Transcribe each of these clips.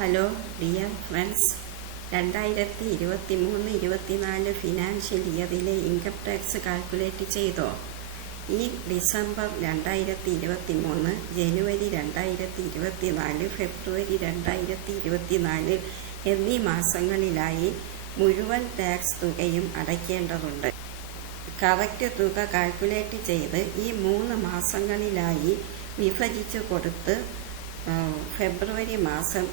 Hello dear friends, 2023-24 financial ഇയറിലെ income tax calculate ചെയ്തോ? ഈ ഡിസംബർ 2023, ജനുവരി 2024, ഫെബ്രുവരി 2024 എന്നീ മാസങ്ങളിലായി മുഴുവൻ ടാക്സ് തുകയും അടയ്ക്കേണ്ടതുണ്ട്. കറക്റ്റ് തുക കാൽക്കുലേറ്റ് ചെയ്ത് ഈ 3 മാസങ്ങളിലായി വിഭജിച്ചു കൊടുത്ത് ഫെബ്രുവരി മാസം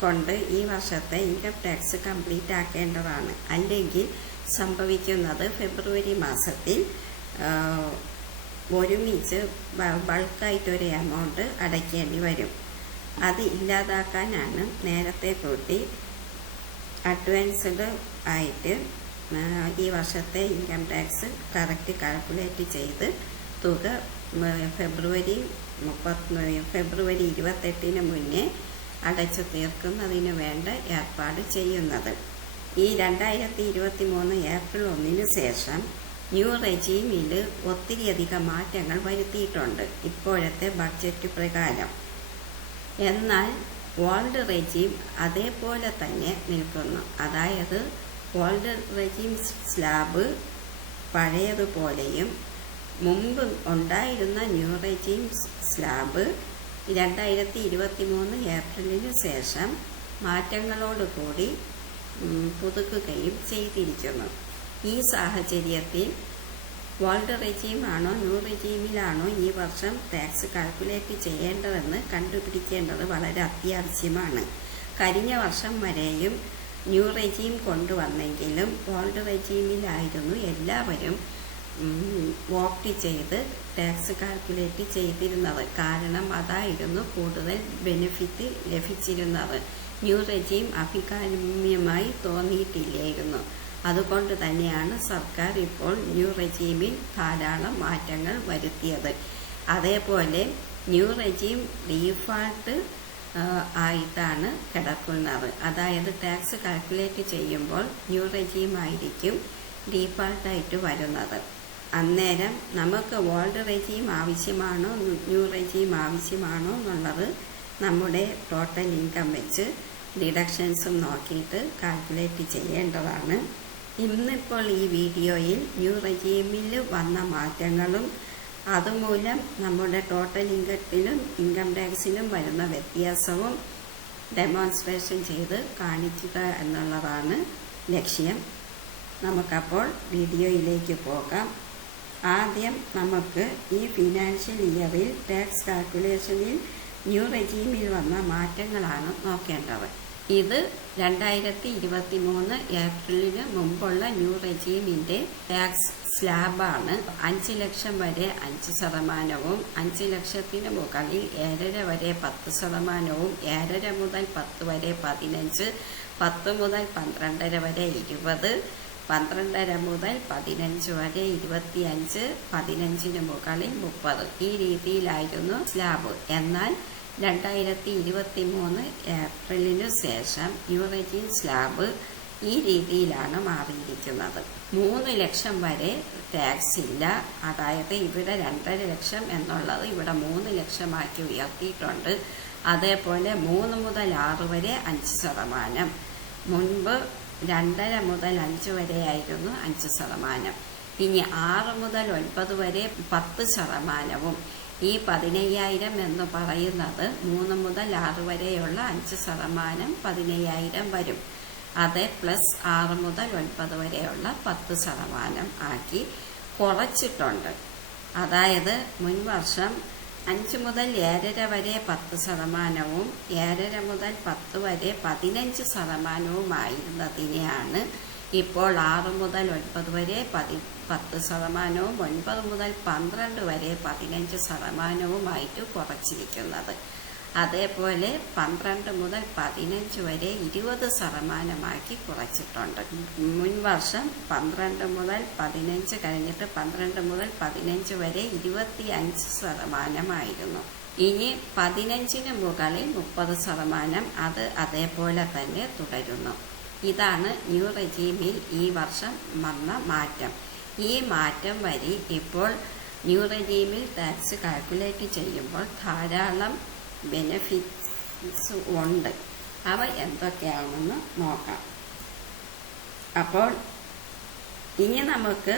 കൊണ്ട് ഈ വർഷത്തെ ഇൻകം ടാക്സ് കംപ്ലീറ്റ് ആക്കേണ്ടതാണ്. അല്ലെങ്കിൽ സംഭവിക്കുന്നത് ഫെബ്രുവരി മാസത്തിൽ ഒരുമിച്ച് ബൾക്കായിട്ടൊരു എമൗണ്ട് അടയ്ക്കേണ്ടി വരും. അത് ഇല്ലാതാക്കാനാണ് നേരത്തെ കൂട്ടി അഡ്വാൻസ്ഡ് ആയിട്ട് ഈ വർഷത്തെ ഇൻകം ടാക്സ് കറക്റ്റ് കാൽക്കുലേറ്റ് ചെയ്ത് തുക ഫെബ്രുവരി 28 മുന്നേ അടച്ചു തീർക്കുന്നതിന് വേണ്ട ഏർപ്പാട് ചെയ്യുന്നത്. ഈ 2023 ഏപ്രിൽ 1 ശേഷം ന്യൂ റെജീമിൽ ഒത്തിരിയധികം മാറ്റങ്ങൾ വരുത്തിയിട്ടുണ്ട് ഇപ്പോഴത്തെ ബഡ്ജറ്റ് പ്രകാരം. എന്നാൽ ഓൾഡ് റെജീം അതേപോലെ തന്നെ നിൽക്കുന്നു. അതായത് ഓൾഡ് റെജീം സ്ലാബ് പഴയതുപോലെയും മുമ്പ് ഉണ്ടായിരുന്ന ന്യൂ റെജീം സ്ലാബ് 2023 ഏപ്രിലിന് ശേഷം മാറ്റങ്ങളോടുകൂടി പുതുക്കുകയും ചെയ്തിരിക്കുന്നു. ഈ സാഹചര്യത്തിൽ ഓൾഡ് റെജീമാണോ ന്യൂ റെജീമിലാണോ ഈ വർഷം ടാക്സ് കാൽക്കുലേറ്റ് ചെയ്യേണ്ടതെന്ന് കണ്ടുപിടിക്കേണ്ടത് വളരെ അത്യാവശ്യമാണ്. കഴിഞ്ഞ വർഷം വരെയും ന്യൂ റെജീം കൊണ്ടുവന്നെങ്കിലും ഓൾഡ് റെജീമിലായിരുന്നു എല്ലാവരും വോട്ട് ചെയ്ത് ടാക്സ് കാൽക്കുലേറ്റ് ചെയ്തിരുന്നത്. കാരണം അതായിരുന്നു കൂടുതൽ ബെനിഫിറ്റ് ലഭിച്ചിരുന്നത്. ന്യൂ റെജീം അഭികാമ്യമായി തോന്നിയിട്ടില്ലായിരുന്നു. അതുകൊണ്ട് തന്നെയാണ് സർക്കാർ ഇപ്പോൾ ന്യൂ റെജീമിൽ ധാരാളം മാറ്റങ്ങൾ വരുത്തിയത്. അതേപോലെ ന്യൂ റെജീം ഡീഫാൾട്ട് ആയിട്ടാണ് കിടക്കുന്നത്. അതായത് ടാക്സ് കാൽക്കുലേറ്റ് ചെയ്യുമ്പോൾ ന്യൂ റെജീം ആയിരിക്കും ഡീഫാൾട്ടായിട്ട് വരുന്നത്. അന്നേരം നമുക്ക് ഓൾഡ് റെജീം ആവശ്യമാണോ ന്യൂ റെജീം ആവശ്യമാണോ എന്നുള്ളത് നമ്മുടെ ടോട്ടൽ ഇൻകം വെച്ച് ഡിഡക്ഷൻസും നോക്കിയിട്ട് കാൽക്കുലേറ്റ് ചെയ്യേണ്ടതാണ്. ഇന്നിപ്പോൾ ഈ വീഡിയോയിൽ ന്യൂ റെജീമിൽ വന്ന മാറ്റങ്ങളും അതുമൂലം നമ്മുടെ ടോട്ടൽ ഇൻകത്തിലും ഇൻകം ടാക്സിലും വരുന്ന വ്യത്യാസവും ഡെമോൺസ്ട്രേഷൻ ചെയ്ത് കാണിക്കുക എന്നുള്ളതാണ് ലക്ഷ്യം. നമുക്കപ്പോൾ വീഡിയോയിലേക്ക് പോകാം. ആദ്യം നമുക്ക് ഈ ഫിനാൻഷ്യൽ ഇയറിൽ ടാക്സ് കാൽക്കുലേഷനിൽ ന്യൂ റെജീമിൽ വന്ന മാറ്റങ്ങളാണ് നോക്കേണ്ടത്. ഇത് 2023 ഏപ്രിലിന് മുമ്പുള്ള ന്യൂ റെജീമിന്റെ ടാക്സ് സ്ലാബാണ്. 5 ലക്ഷം വരെ 5%, 5 ലക്ഷത്തിന് മുകളിൽ 7.5 വരെ 10%, 7.5 മുതൽ 10 വരെ 15, 10 മുതൽ 12.5 വരെ 20, 12.5 മുതൽ 15 വരെ 25, 15 മുകളിൽ 30. ഈ രീതിയിലായിരുന്നു സ്ലാബ്. എന്നാൽ 2023 ഏപ്രിലിനു ശേഷം ന്യൂ റെജീം സ്ലാബ് ഈ രീതിയിലാണ് മാറിയിരിക്കുന്നത്. 3 ലക്ഷം വരെ ടാക്സ് ഇല്ല. അതായത് ഇവിടെ 2.5 ലക്ഷം എന്നുള്ളത് ഇവിടെ 3 ലക്ഷമാക്കി ഉയർത്തിയിട്ടുണ്ട്. അതേപോലെ 3 മുതൽ 6 വരെ 5%. മുൻപ് 2.5 മുതൽ 5 വരെ ആയിരുന്നു 5%. ഇനി 6 മുതൽ 9 വരെ 10%. ഈ 15,000 എന്ന് പറയുന്നത് 3 മുതൽ 6 വരെയുള്ള 5% 15,000 വരും. അത് പ്ലസ് 6 മുതൽ 9 വരെയുള്ള 10% ആക്കി കുറച്ചിട്ടുണ്ട്. അതായത് മുൻവർഷം 5 മുതൽ 7.5 വരെ 10%, 7.5 മുതൽ 10 വരെ 15% ആയിരുന്നതിനെയാണ് ഇപ്പോൾ 6 മുതൽ 9 വരെ 10%, 9 മുതൽ 12 വരെ 15% കുറച്ചിരിക്കുന്നത്. അതേപോലെ 12 മുതൽ 15 വരെ 20% കുറച്ചിട്ടുണ്ട്. മുൻവർഷം 12 മുതൽ 15 കഴിഞ്ഞിട്ട് 12 മുതൽ 15 വരെ 25% ഇനി 15-ന് മുകളിൽ 30%. അത് അതേപോലെ തന്നെ തുടരുന്നു. ഇതാണ് ന്യൂ റെജീമിൽ ഈ വർഷം വന്ന മാറ്റം. ഈ മാറ്റം വഴി ഇപ്പോൾ ന്യൂ റെജീമിൽ ടാക്സ് കാൽക്കുലേറ്റ് ചെയ്യുമ്പോൾ ധാരാളം ബെനിഫിറ്റ് ഉണ്ട്. അവ എന്തൊക്കെയാണെന്ന് നോക്കാം. അപ്പോൾ ഇനി നമുക്ക്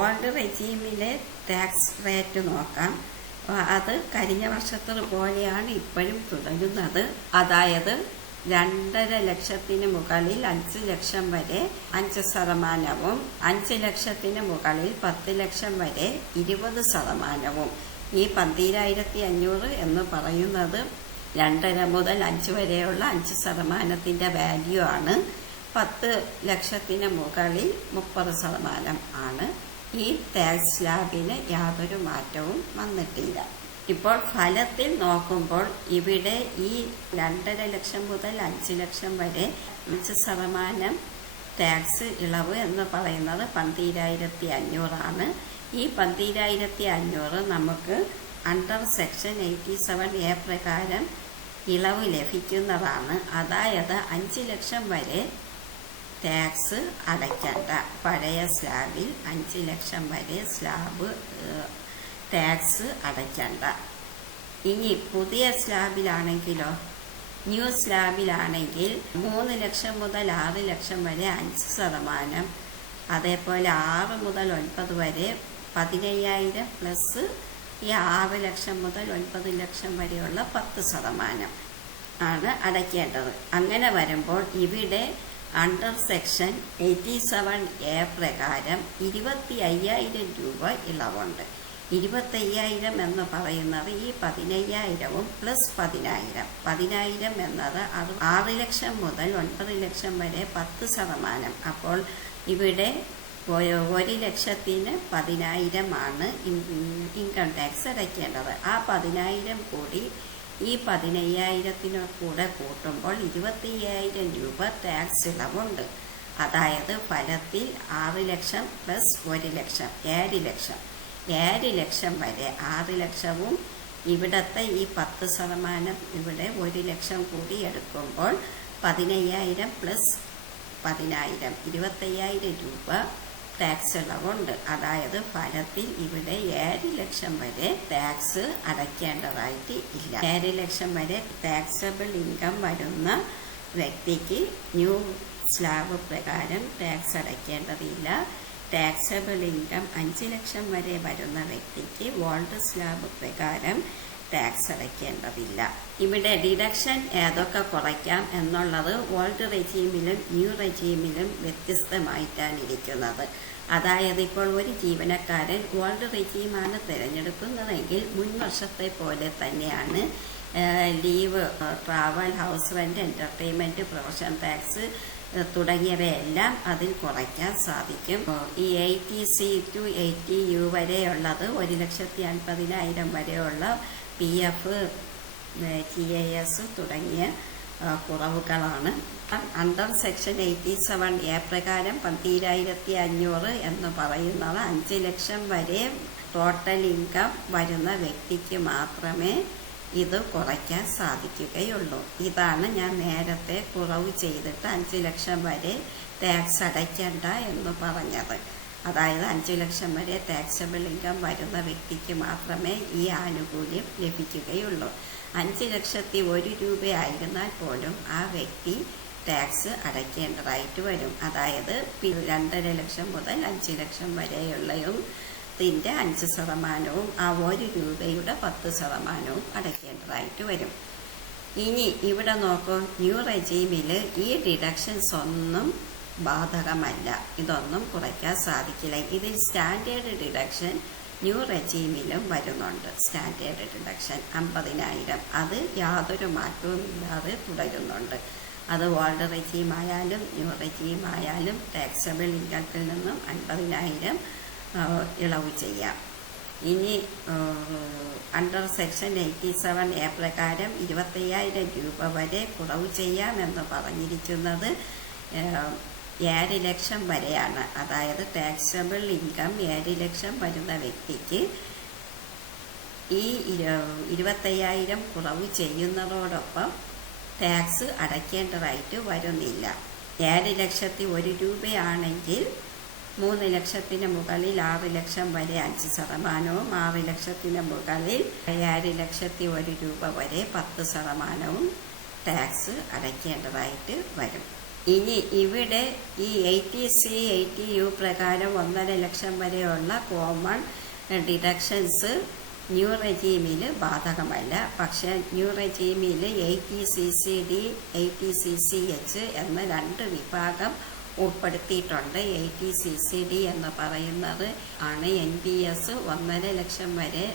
ഓൾഡ് റെജീമിലെ ടാക്സ് റേറ്റ് നോക്കാം. അത് കഴിഞ്ഞ വർഷത്തെ പോലെയാണ് ഇപ്പോഴും തുടരുന്നത്. അതായത് 2.5 ലക്ഷത്തിന് മുകളിൽ 5 ലക്ഷം വരെ 5%, 5 ലക്ഷത്തിന് മുകളിൽ 10 ലക്ഷം വരെ 20%. ഈ 12,500 എന്ന് പറയുന്നത് 2.5 മുതൽ 5 വരെയുള്ള 5% വാല്യൂ ആണ്. 10 ലക്ഷത്തിന് മുകളിൽ 30% ആണ്. ഈ ടാക്സ് സ്ലാബിന് യാതൊരു മാറ്റവും വന്നിട്ടില്ല. ഇപ്പോൾ ഫലത്തിൽ നോക്കുമ്പോൾ ഇവിടെ ഈ 2.5 ലക്ഷം മുതൽ 5 ലക്ഷം വരെ 5% ടാക്സ് ഇളവ് എന്ന് പറയുന്നത് 12,500 ആണ്. ഈ 12,500 നമുക്ക് അണ്ടർ സെക്ഷൻ 87A പ്രകാരം ഇളവ് ലഭിക്കുന്നതാണ്. അതായത് 5 ലക്ഷം വരെ ടാക്സ് അടയ്ക്കേണ്ട. പഴയ സ്ലാബിൽ 5 ലക്ഷം വരെ സ്ലാബ് ടാക്സ് അടയ്ക്കേണ്ട. ഇനി പുതിയ സ്ലാബിലാണെങ്കിലോ, ന്യൂ സ്ലാബിലാണെങ്കിൽ 3 ലക്ഷം മുതൽ 6 ലക്ഷം വരെ 5%, അതേപോലെ 6 മുതൽ 9 വരെ 15,000 പ്ലസ് ഈ 6 ലക്ഷം മുതൽ 9 ലക്ഷം വരെയുള്ള 10% ആണ് അടയ്ക്കേണ്ടത്. അങ്ങനെ വരുമ്പോൾ ഇവിടെ അണ്ടർ സെക്ഷൻ 87A പ്രകാരം 25,000 രൂപ ഇളവുണ്ട്. 25,000 എന്ന് പറയുന്നത് ഈ 15,000 പ്ലസ് 10,000. 10,000 എന്നത് 6 ലക്ഷം മുതൽ 9 ലക്ഷം വരെ 10%. അപ്പോൾ ഇവിടെ 1 ലക്ഷത്തിന് 10,000 ആണ് ഇൻകം ടാക്സ് അടയ്ക്കേണ്ടത്. ആ 10,000 കൂടി ഈ 15,000 കൂടെ കൂട്ടുമ്പോൾ 25,000 രൂപ ടാക്സ് ഇളവുണ്ട്. അതായത് ഫലത്തിൽ 6 ലക്ഷം പ്ലസ് 1 ലക്ഷം 7 ലക്ഷം. 7 ലക്ഷം വരെ 6 ലക്ഷവും ഇവിടത്തെ ഈ 10% ഇവിടെ 1 ലക്ഷം കൂടി എടുക്കുമ്പോൾ 15,000 പ്ലസ് 10,000 25,000 രൂപ ടാക്സ് ഇളവുണ്ട്. അതായത് ഫലത്തിൽ ഇവിടെ 7 ലക്ഷം വരെ ടാക്സ് അടയ്ക്കേണ്ടതായിട്ട് ഇല്ല. 7 ലക്ഷം വരെ ടാക്സബിൾ ഇൻകം വരുന്ന വ്യക്തിക്ക് ന്യൂ സ്ലാബ് പ്രകാരം ടാക്സ് അടയ്ക്കേണ്ടതില്ല. ടാക്സബിൾ ഇൻകം 5 ലക്ഷം വരെ വരുന്ന വ്യക്തിക്ക് ഓൾഡ് സ്ലാബ് പ്രകാരം ടാക്സ് അടയ്ക്കേണ്ടതില്ല. ഇവിടെ ഡിഡക്ഷൻ ഏതൊക്കെ കുറയ്ക്കാം എന്നുള്ളത് ഓൾഡ് റെജീമിലും ന്യൂ റെജീമിലും വ്യത്യസ്തമായിട്ടാണ് ഇരിക്കുന്നത്. അതായത് ഇപ്പോൾ ഒരു ജീവനക്കാരൻ ഓൾഡ് റെജീമാണ് തിരഞ്ഞെടുക്കുന്നതെങ്കിൽ മുൻ വർഷത്തെ പോലെ തന്നെയാണ് leave, travel, house rent, entertainment, profession tax തുടങ്ങിയവയെല്ലാം അതിൽ കുറയ്ക്കാൻ സാധിക്കും. ഈ 80C to 80U വരെയുള്ളത് 1,50,000 വരെയുള്ള PF, TAS തുടങ്ങിയ കുറവുകളാണ്. അണ്ടർ സെക്ഷൻ 87A പ്രകാരം 12,500 എന്ന് പറയുന്നത് 5 ലക്ഷം വരെ ടോട്ടൽ ഇൻകം വരുന്ന വ്യക്തിക്ക് മാത്രമേ ഇത് കുറയ്ക്കാൻ സാധിക്കുകയുള്ളൂ. ഇതാണ് ഞാൻ നേരത്തെ കുറവ് ചെയ്തിട്ട് 5 ലക്ഷം വരെ ടാക്സ് അടയ്ക്കേണ്ട എന്ന് പറഞ്ഞത്. അതായത് 5 ലക്ഷം വരെ ടാക്സബിൾ ഇൻകം വരുന്ന വ്യക്തിക്ക് മാത്രമേ ഈ ആനുകൂല്യം ലഭിക്കുകയുള്ളൂ. 5,01,000 രൂപയായിരുന്നാൽ പോലും ആ വ്യക്തി ടാക്സ് അടയ്ക്കേണ്ടതായിട്ട് വരും. അതായത് 2.5 ലക്ഷം മുതൽ 5 ലക്ഷം വരെയുള്ളതും 5% ആ 1 രൂപയുടെ 10% അടയ്ക്കേണ്ടതായിട്ട് വരും. ഇനി ഇവിടെ നോക്കൂ, ന്യൂ റെജീമിൽ ഈ ഡിഡക്ഷൻസ് ഒന്നും ബാധകമല്ല. ഇതൊന്നും കുറയ്ക്കാൻ സാധിക്കില്ല. ഇതിൽ സ്റ്റാൻഡേർഡ് ഡിഡക്ഷൻ ന്യൂ റെജീമിലും വരുന്നുണ്ട്. സ്റ്റാൻഡേർഡ് ഡിഡക്ഷൻ 50,000 അത് യാതൊരു മാറ്റവും ഇല്ലാതെ തുടരുന്നുണ്ട്. അത് ഓൾഡ് റെജീമായാലും ന്യൂ റെജീമായാലും ടാക്സബിൾ ഇൻകത്തിൽ നിന്നും 50,000 ഇളവ് ചെയ്യാം. ഇനി അണ്ടർ സെക്ഷൻ 87A പ്രകാരം 25,000 രൂപ വരെ കുറവ് ചെയ്യാമെന്ന് പറഞ്ഞിരിക്കുന്നത് 7 ലക്ഷം വരെയാണ്. അതായത് ടാക്സബിൾ ഇൻകം 7 ലക്ഷം വരുന്ന വ്യക്തിക്ക് ഈ 25,000 കുറവ് ചെയ്യുന്നതോടൊപ്പം ടാക്സ് അടയ്ക്കേണ്ടതായിട്ട് വരുന്നില്ല. 7,01,000 രൂപയാണെങ്കിൽ 3 ലക്ഷത്തിന് മുകളിൽ 6 ലക്ഷം വരെ 5%, 6 ലക്ഷത്തിന് മുകളിൽ 7,01,000 രൂപ വരെ 10% ടാക്സ് അടയ്ക്കേണ്ടതായിട്ട് വരും. ഇനി ഇവിടെ ഈ 80C 80U പ്രകാരം 1.5 ലക്ഷം വരെയുള്ള കോമൺ ഡിഡക്ഷൻസ് ന്യൂ റെജീമിൽ ബാധകമല്ല. പക്ഷേ ന്യൂ റെജീമിൽ 80CCD 80CCH എന്ന 2 വിഭാഗം ഉൾപ്പെടുത്തിയിട്ടുണ്ട്. 80CCD എന്ന് പറയുന്നത് ആണ് NBS 1.5 ലക്ഷം വരെ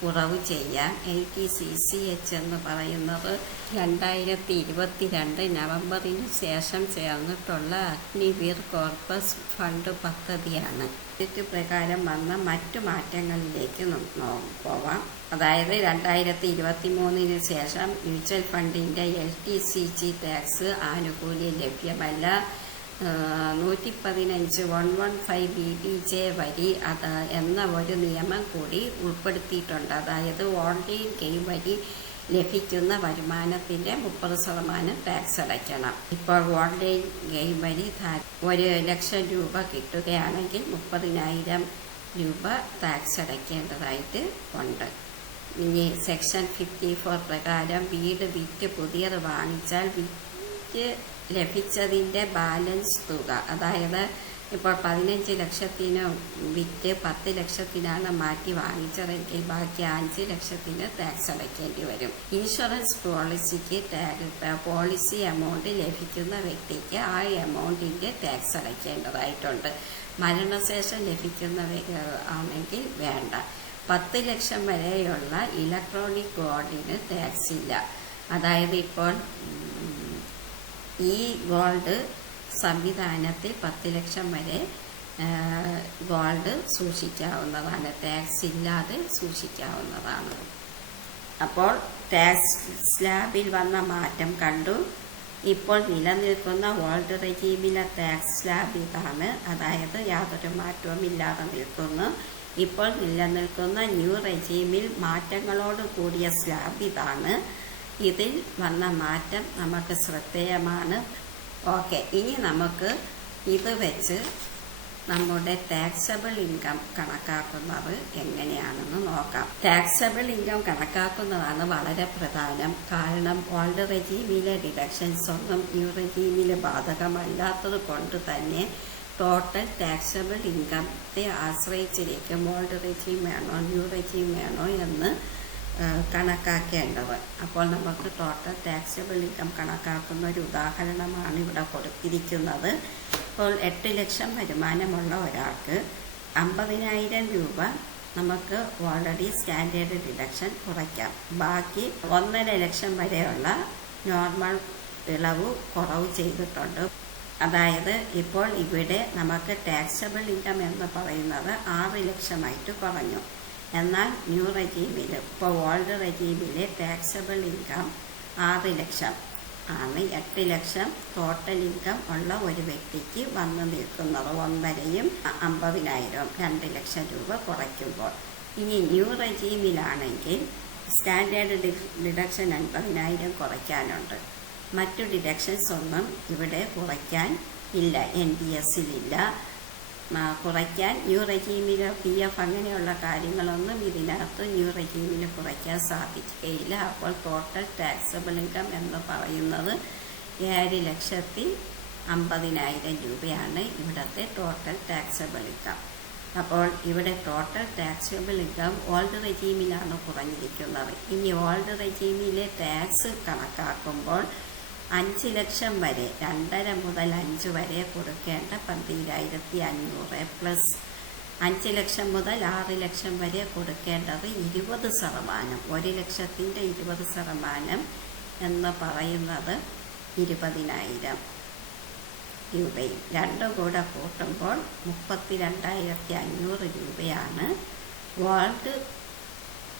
കുറവ് ചെയ്യാം. 80CCH എന്ന് പറയുന്നത് 2022 നവംബറിന് ശേഷം ചേർന്നിട്ടുള്ള അഗ്നിവീർ കോർപ്പസ് ഫണ്ട് പദ്ധതിയാണ്. ബജറ്റ് പ്രകാരം വന്ന മറ്റു മാറ്റങ്ങളിലേക്ക് പോവാം. അതായത് 2023 ശേഷം മ്യൂച്വൽ ഫണ്ടിന്റെ LTCG ടാക്സ് ആനുകൂല്യം ലഭ്യമല്ല. 115 BBJ വരി എന്ന ഒരു നിയമം കൂടി ഉൾപ്പെടുത്തിയിട്ടുണ്ട്. അതായത് ഓൺലൈൻ ഗെയിം വഴി ലഭിക്കുന്ന വരുമാനത്തിന്റെ 30% ടാക്സ് അടയ്ക്കണം. ഇപ്പോൾ ഓൺലൈൻ ഗെയിം വഴി 1 ലക്ഷം രൂപ കിട്ടുകയാണെങ്കിൽ 30,000 രൂപ ടാക്സ് അടയ്ക്കേണ്ടതായിട്ട് ഉണ്ട്. ഇനി സെക്ഷൻ 54 പ്രകാരം വീട് വിറ്റ് പുതിയത് വാങ്ങിച്ചാൽ വിറ്റ് ലഭിച്ചതിൻ്റെ ബാലൻസ് തുക, അതായത് ഇപ്പോൾ 15 ലക്ഷത്തിന് വിറ്റ് 10 ലക്ഷത്തിനാണ് മാറ്റി വാങ്ങിച്ചതെങ്കിൽ ബാക്കി 5 ലക്ഷത്തിന് ടാക്സ് അടയ്ക്കേണ്ടി വരും. ഇൻഷുറൻസ് പോളിസിക്ക് പോളിസി എമൗണ്ട് ലഭിക്കുന്ന വ്യക്തിക്ക് ആ എമൗണ്ടിൻ്റെ ടാക്സ് അടയ്ക്കേണ്ടതായിട്ടുണ്ട്. മരണശേഷം ലഭിക്കുന്ന ആണെങ്കിൽ വേണ്ട. 10 ലക്ഷം വരെയുള്ള ഇലക്ട്രോണിക് ഗോൾഡിന് ടാക്സ് ഇല്ല. അതായത് ഇപ്പോൾ ഈ ഗോൾഡ് സംവിധാനത്തിൽ 10 ലക്ഷം വരെ ഗോൾഡ് സൂക്ഷിക്കാവുന്നതാണ്, ടാക്സ് ഇല്ലാതെ സൂക്ഷിക്കാവുന്നതാണ്. അപ്പോൾ ടാക്സ് സ്ലാബിൽ വന്ന മാറ്റം കണ്ടു. ഇപ്പോൾ നിലനിൽക്കുന്ന ഓൾഡ് റെജീമിലെ ടാക്സ് സ്ലാബ് ഇതാണ്, അതായത് യാതൊരു മാറ്റവും ഇല്ലാതെ നിൽക്കുന്നു. ഇപ്പോൾ നിലനിൽക്കുന്ന ന്യൂ റെജീമിൽ മാറ്റങ്ങളോട് കൂടിയ സ്ലാബ് ഇതാണ്. ഇതിൽ വന്ന മാറ്റം നമുക്ക് ശ്രദ്ധേയമാണ്. ഓക്കെ, ഇനി നമുക്ക് ഇത് വെച്ച് നമ്മുടെ ടാക്സബിൾ ഇൻകം കണക്കാക്കുന്നത് എങ്ങനെയാണെന്ന് നോക്കാം. ടാക്സബിൾ ഇൻകം കണക്കാക്കുന്നതാണ് വളരെ പ്രധാനം. കാരണം ഓൾഡ് റെജീമിലെ ഡിഡക്ഷൻസ് ഒന്നും ന്യൂ റെജീമിൽ ബാധകമല്ലാത്തത് കൊണ്ട് തന്നെ ടോട്ടൽ ടാക്സബിൾ ഇൻകത്തെ ആശ്രയിച്ചിരിക്കും ഓൾഡ് റെജീം വേണോ ന്യൂ റെജീം വേണോ എന്ന് കണക്കാക്കേണ്ടത്. അപ്പോൾ നമുക്ക് ടോട്ടൽ ടാക്സബിൾ ഇൻകം കണക്കാക്കുന്ന ഒരു ഉദാഹരണമാണ് ഇവിടെ കൊടുത്തിരിക്കുന്നത്. ഇപ്പോൾ 8 ലക്ഷം വരുമാനമുള്ള ഒരാൾക്ക് 50,000 രൂപ നമുക്ക് ഓൾറെഡി സ്റ്റാൻഡേർഡ് ഡിഡക്ഷൻ കുറയ്ക്കാം. ബാക്കി 1.5 ലക്ഷം വരെയുള്ള നോർമൽ കുറവ് ചെയ്തിട്ടുണ്ട്. അതായത് ഇപ്പോൾ ഇവിടെ നമുക്ക് ടാക്സബിൾ ഇൻകം എന്ന് പറയുന്നത് 6 ലക്ഷമായിട്ട് കുറഞ്ഞു. എന്നാൽ ന്യൂ റെജീമിൽ ഇപ്പോൾ ഓൾഡ് റെജീമിലെ ടാക്സബിൾ ഇൻകം 6 ലക്ഷം ആണ്. 8 ലക്ഷം ടോട്ടൽ ഇൻകം ഉള്ള ഒരു വ്യക്തിക്ക് വന്നു നിൽക്കുന്നത്. 1.5യും 50,000 2 ലക്ഷം രൂപ കുറയ്ക്കുമ്പോൾ. ഇനി ന്യൂ റെജീമിലാണെങ്കിൽ സ്റ്റാൻഡേർഡ് ഡിഡക്ഷൻ 50,000 കുറയ്ക്കാനുണ്ട്. മറ്റു ഡിഡക്ഷൻസ് ഒന്നും ഇവിടെ കുറയ്ക്കാൻ ഇല്ല, NBSലില്ല. കുറയ്ക്കാൻ ന്യൂ റെജീമിലോ PF അങ്ങനെയുള്ള കാര്യങ്ങളൊന്നും ഇതിനകത്ത് ന്യൂ റെജീമിന് കുറയ്ക്കാൻ സാധിക്കുകയില്ല. അപ്പോൾ ടോട്ടൽ ടാക്സബിൾ ഇൻകം എന്ന് പറയുന്നത് 7,50,000 രൂപയാണ് ഇവിടുത്തെ ടോട്ടൽ ടാക്സബിൾ ഇൻകം. അപ്പോൾ ഇവിടെ ടോട്ടൽ ടാക്സബിൾ ഇൻകം ഓൾഡ് റെജീമിലാണ് കുറഞ്ഞിരിക്കുന്നത്. ഇനി ഓൾഡ് റെജീമിലെ ടാക്സ് കണക്കാക്കുമ്പോൾ 5 ലക്ഷം വരെ 2.5 മുതൽ 5 വരെ കൊടുക്കേണ്ട 12,500 പ്ലസ് 5 ലക്ഷം മുതൽ 6 ലക്ഷം വരെ കൊടുക്കേണ്ടത് 20%. 1 ലക്ഷത്തിൻ്റെ 20% എന്ന് പറയുന്നത് 20,000 രൂപയും രണ്ടും കൂടെ കൂട്ടുമ്പോൾ 32,500 രൂപയാണ് ഓൾഡ്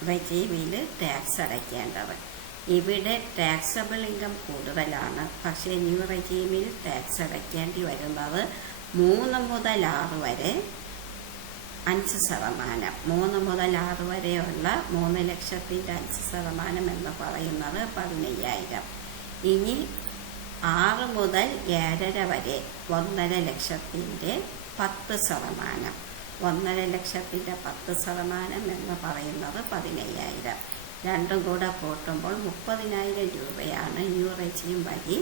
റെജീമിൽ ടാക്സ് അടയ്ക്കേണ്ടത്. ഇവിടെ ടാക്സബിൾ ഇൻകം കൂടുതലാണ്. പക്ഷേ ന്യൂ റെജീമിൽ ടാക്സ് അടയ്ക്കേണ്ടി വരുന്നത് 3 മുതൽ 6 വരെ 5%. 3 മുതൽ 6 വരെയുള്ള 3 ലക്ഷത്തിൻ്റെ 5% എന്ന് പറയുന്നത് 15,000. ഇനി 6 മുതൽ 7.5 വരെ 1.5 ലക്ഷത്തിൻ്റെ 10%. 1.5 ലക്ഷത്തിൻ്റെ 10% എന്ന് പറയുന്നത് 15,000. രണ്ടും കൂടെ കൂട്ടുമ്പോൾ 30,000 രൂപയാണ് ന്യൂ റെജീം വഴി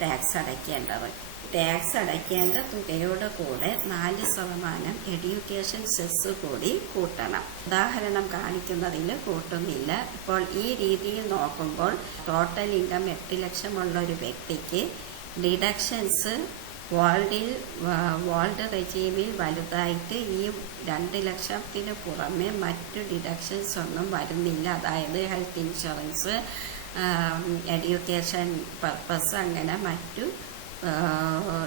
ടാക്സ് അടയ്ക്കേണ്ടത്. ടാക്സ് അടയ്ക്കേണ്ട തുകയോട് കൂടെ 4% എഡ്യൂക്കേഷൻ സെസ് കൂടി കൂട്ടണം. ഉദാഹരണം കാണിക്കുന്നതിൽ കൂട്ടുന്നില്ല. ഇപ്പോൾ ഈ രീതിയിൽ നോക്കുമ്പോൾ ടോട്ടൽ ഇൻകം 8 ലക്ഷമുള്ള ഒരു വ്യക്തിക്ക് ഡിഡക്ഷൻസ് വേൾഡ് റെജീമിൽ വലുതായിട്ട് ഈ 2 ലക്ഷത്തിന് പുറമെ മറ്റു ഡിഡക്ഷൻസ് ഒന്നും വരുന്നില്ല. അതായത് ഹെൽത്ത് ഇൻഷുറൻസ്, എഡ്യൂക്കേഷൻ പർപ്പസ്, അങ്ങനെ മറ്റു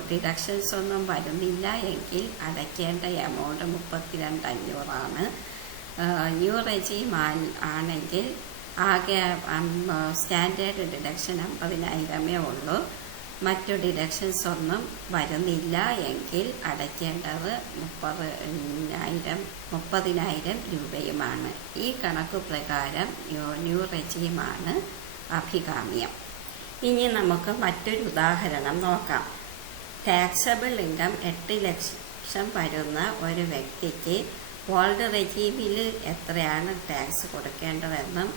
ഡിഡക്ഷൻസ് ഒന്നും വരുന്നില്ല എങ്കിൽ അടയ്ക്കേണ്ട എമൗണ്ട് 32,500 ന്യൂ റെജീം ആണെങ്കിൽ ആകെ സ്റ്റാൻഡേർഡ് ഡിഡക്ഷൻ 50,000 ഉള്ളൂ. മറ്റു ഡിഡക്ഷൻസ് ഒന്നും വരുന്നില്ല എങ്കിൽ അടയ്ക്കേണ്ടത് 30,000 രൂപയുമാണ്. ഈ കണക്കു പ്രകാരം ന്യൂ റെജീമാണ് അഭികാമ്യം. ഇനി നമുക്ക് മറ്റൊരു ഉദാഹരണം നോക്കാം. ടാക്സബിൾ ഇൻകം 8 ലക്ഷം വരുന്ന ഒരു വ്യക്തിക്ക് ഓൾഡ് റെജീമിൽ എത്രയാണ് ടാക്സ് കൊടുക്കേണ്ടതെന്നും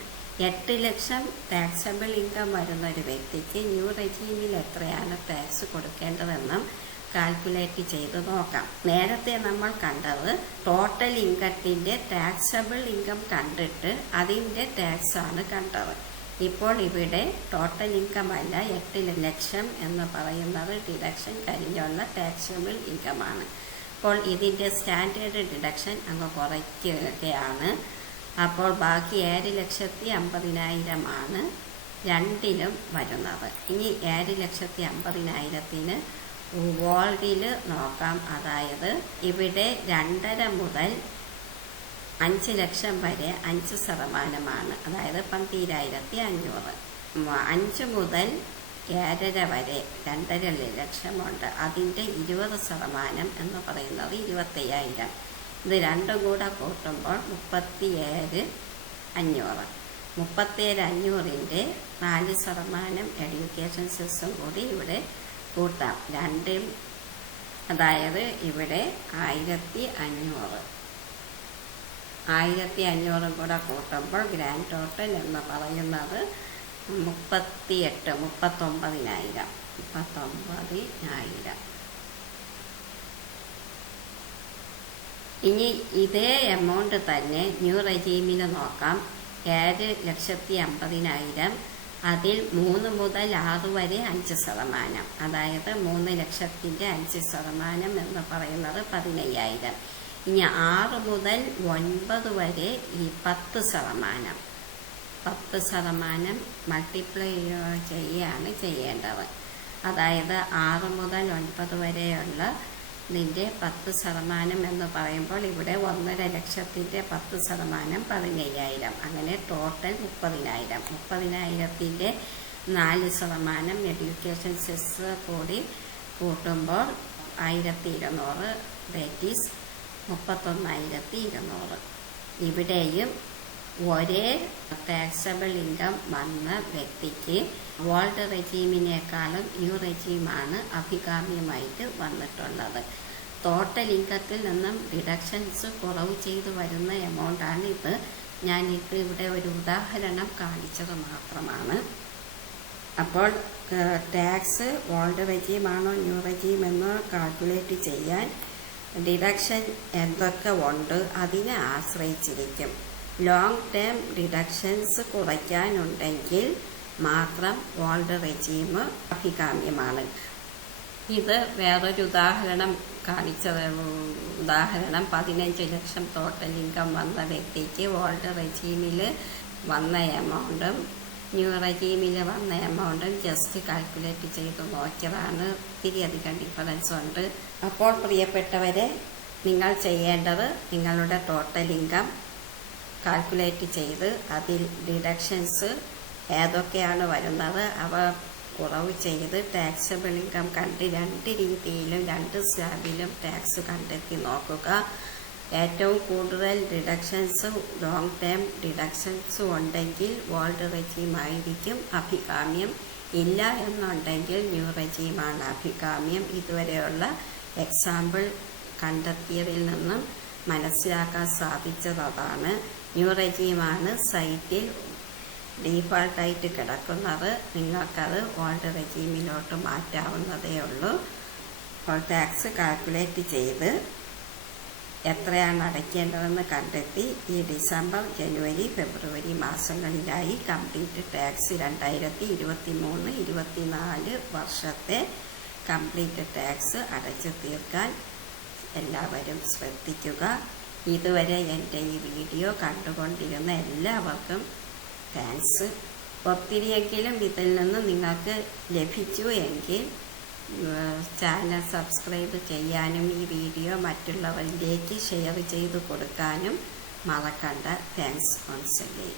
8 ലക്ഷം ടാക്സബിൾ ഇൻകം വരുന്ന ഒരു വ്യക്തിക്ക് ന്യൂ റെജീമിൽ എത്രയാണ് ടാക്സ് കൊടുക്കേണ്ടതെന്നും കാൽക്കുലേറ്റ് ചെയ്ത് നോക്കാം. നേരത്തെ നമ്മൾ കണ്ടത് ടോട്ടൽ ഇൻകത്തിന്റെ ടാക്സബിൾ ഇൻകം കണ്ടിട്ട് അതിന്റെ ടാക്സ് ആണ് കണ്ടത്. ഇപ്പോൾ ഇവിടെ ടോട്ടൽ ഇൻകം അല്ല, 8 ലക്ഷം എന്ന് പറയുന്നത് ഡിഡക്ഷൻ കഴിഞ്ഞുള്ള ടാക്സബിൾ ഇൻകമാണ്. അപ്പോൾ ഇതിന്റെ സ്റ്റാൻഡേർഡ് ഡിഡക്ഷൻ അങ്ങ് കുറയ്ക്കുകയാണ്. അപ്പോൾ ബാക്കി 7,50,000 ആണ് രണ്ടിലും വരുന്നത്. ഇനി 7,50,000 വേൾഡിൽ നോക്കാം. അതായത് ഇവിടെ 2.5 മുതൽ 5 ലക്ഷം വരെ 5% അതായത് 12,500. 5 മുതൽ 7.5 വരെ 2.5 ലക്ഷമുണ്ട്. അതിൻ്റെ 20% എന്ന് പറയുന്നത് 25,000. ഇത് രണ്ടും കൂടെ കൂട്ടുമ്പോൾ 37,500. 37,500ൻ്റെ 4% എഡ്യൂക്കേഷൻ സെസ്സും കൂടി ഇവിടെ കൂട്ടാം. രണ്ടും അതായത് ഇവിടെ 1,500 കൂടെ കൂട്ടുമ്പോൾ ഗ്രാൻഡ് ടോട്ടൽ എന്ന് പറയുന്നത് 39,000. ഇനി ഇതേ എമൗണ്ട് തന്നെ ന്യൂ റെജീമിൽ നോക്കാം. 7,50,000 അതിൽ 3 മുതൽ 6 വരെ 5%, അതായത് 3 ലക്ഷത്തിൻ്റെ 5% എന്ന് പറയുന്നത് 15,000. ഇനി 6 മുതൽ 9 വരെ ഈ 10%. 10% മൾട്ടിപ്ലൈ ചെയ്യുകയാണ് ചെയ്യേണ്ടത്. അതായത് 6 മുതൽ 9 വരെയുള്ള ഇതിൻ്റെ 10% എന്ന് പറയുമ്പോൾ ഇവിടെ 1.5 ലക്ഷത്തിൻ്റെ 10% 15,000. അങ്ങനെ ടോട്ടൽ 30,000. 30,000ൻ്റെ 4% എഡ്യൂക്കേഷൻ സെസ് കൂടി കൂട്ടുമ്പോൾ 1,200, ദാറ്റ് ഈസ് 31,200. ഇവിടെയും ഒരേ ടാക്സബിൾ ഇൻകം വന്ന വ്യക്തിക്ക് ഓൾഡ് റെജീമിനേക്കാളും ന്യൂ റെജീമാണ് അഭികാമ്യമായിട്ട് വന്നിട്ടുള്ളത്. ടോട്ടൽ ഇൻകത്തിൽ നിന്നും ഡിഡക്ഷൻസ് കുറവ് ചെയ്തു വരുന്ന എമൗണ്ടാണ് ഇത്. ഞാനിത് ഇവിടെ ഒരു ഉദാഹരണം കാണിച്ചത് മാത്രമാണ്. അപ്പോൾ ടാക്സ് ഓൾഡ് റെജീമാണോ ന്യൂ റെജീം എന്ന് കാൽക്കുലേറ്റ് ചെയ്യാൻ ഡിഡക്ഷൻ എന്തൊക്കെ ഉണ്ട് അതിനെ ആശ്രയിച്ചിരിക്കും. ലോങ് ടേം ഡിഡക്ഷൻസ് കുറയ്ക്കാനുണ്ടെങ്കിൽ മാത്രം ഓൾഡ് റെജീം അഭികാമ്യമാണ്. ഇത് വേറൊരു ഉദാഹരണം കാണിച്ചത്. ഉദാഹരണം 15 ലക്ഷം ടോട്ടൽ ഇൻകം വന്ന വ്യക്തിക്ക് ഓൾഡ് റെജീമിൽ വന്ന എമൗണ്ടും ന്യൂ റെജീമിൽ വന്ന എമൗണ്ടും ജസ്റ്റ് കാൽക്കുലേറ്റ് ചെയ്ത് നോക്കിയതാണ്. ഒത്തിരിയധികം ഡിഫറൻസ് ഉണ്ട്. അപ്പോൾ പ്രിയപ്പെട്ടവരെ, നിങ്ങൾ ചെയ്യേണ്ടത് നിങ്ങളുടെ ടോട്ടൽ ഇൻകം കാൽക്കുലേറ്റ് ചെയ്ത് അതിൽ ഡിഡക്ഷൻസ് ഏതൊക്കെയാണ് വരുന്നത് അവ കുറവ് ചെയ്ത് ടാക്സബിൾ ഇൻകം കണ്ട് 2 രീതിയിലും 2 സ്ലാബിലും ടാക്സ് കണ്ടെത്തി നോക്കുക. ഏറ്റവും കൂടുതൽ ഡിഡക്ഷൻസ് ലോങ് ടേം ഡിഡക്ഷൻസ് ഉണ്ടെങ്കിൽ ഓൾഡ് റെജീം ആയിരിക്കും അഭികാമ്യം. ഇല്ല എന്നുണ്ടെങ്കിൽ ന്യൂ റെജീമാണ് അഭികാമ്യം. ഇതുവരെയുള്ള എക്സാമ്പിൾ കണ്ടെത്തിയതിൽ നിന്നും മനസ്സിലാക്കാൻ സാധിച്ചതാണ്. ന്യൂ റെജീമാണ് സൈറ്റിൽ ഡീഫാൾട്ടായിട്ട് കിടക്കുന്നത്. നിങ്ങൾക്കത് ഓൾഡ് റെജീമിലോട്ട് മാറ്റാവുന്നതേ ഉള്ളൂ. അപ്പോൾ ടാക്സ് കാൽക്കുലേറ്റ് ചെയ്ത് എത്രയാണ് അടയ്ക്കേണ്ടതെന്ന് കണ്ടെത്തി ഈ ഡിസംബർ, ജനുവരി, ഫെബ്രുവരി മാസങ്ങളിലായി കംപ്ലീറ്റ് ടാക്സ് 2023-24 വർഷത്തെ കംപ്ലീറ്റ് ടാക്സ് അടച്ചു തീർക്കാൻ എല്ലാവരും ശ്രദ്ധിക്കുക. ഇതുവരെ എൻ്റെ ഈ വീഡിയോ കണ്ടുകൊണ്ടിരുന്ന എല്ലാവർക്കും താങ്ക്സ്. ഒത്തിരിയെങ്കിലും ഇതിൽ നിന്ന് നിങ്ങൾക്ക് ലഭിച്ചു എങ്കിൽ ചാനൽ സബ്സ്ക്രൈബ് ചെയ്യാനും ഈ വീഡിയോ മറ്റുള്ളവരിലേക്ക് ഷെയർ ചെയ്ത് കൊടുക്കാനും മറക്കണ്ട. Thanks once again.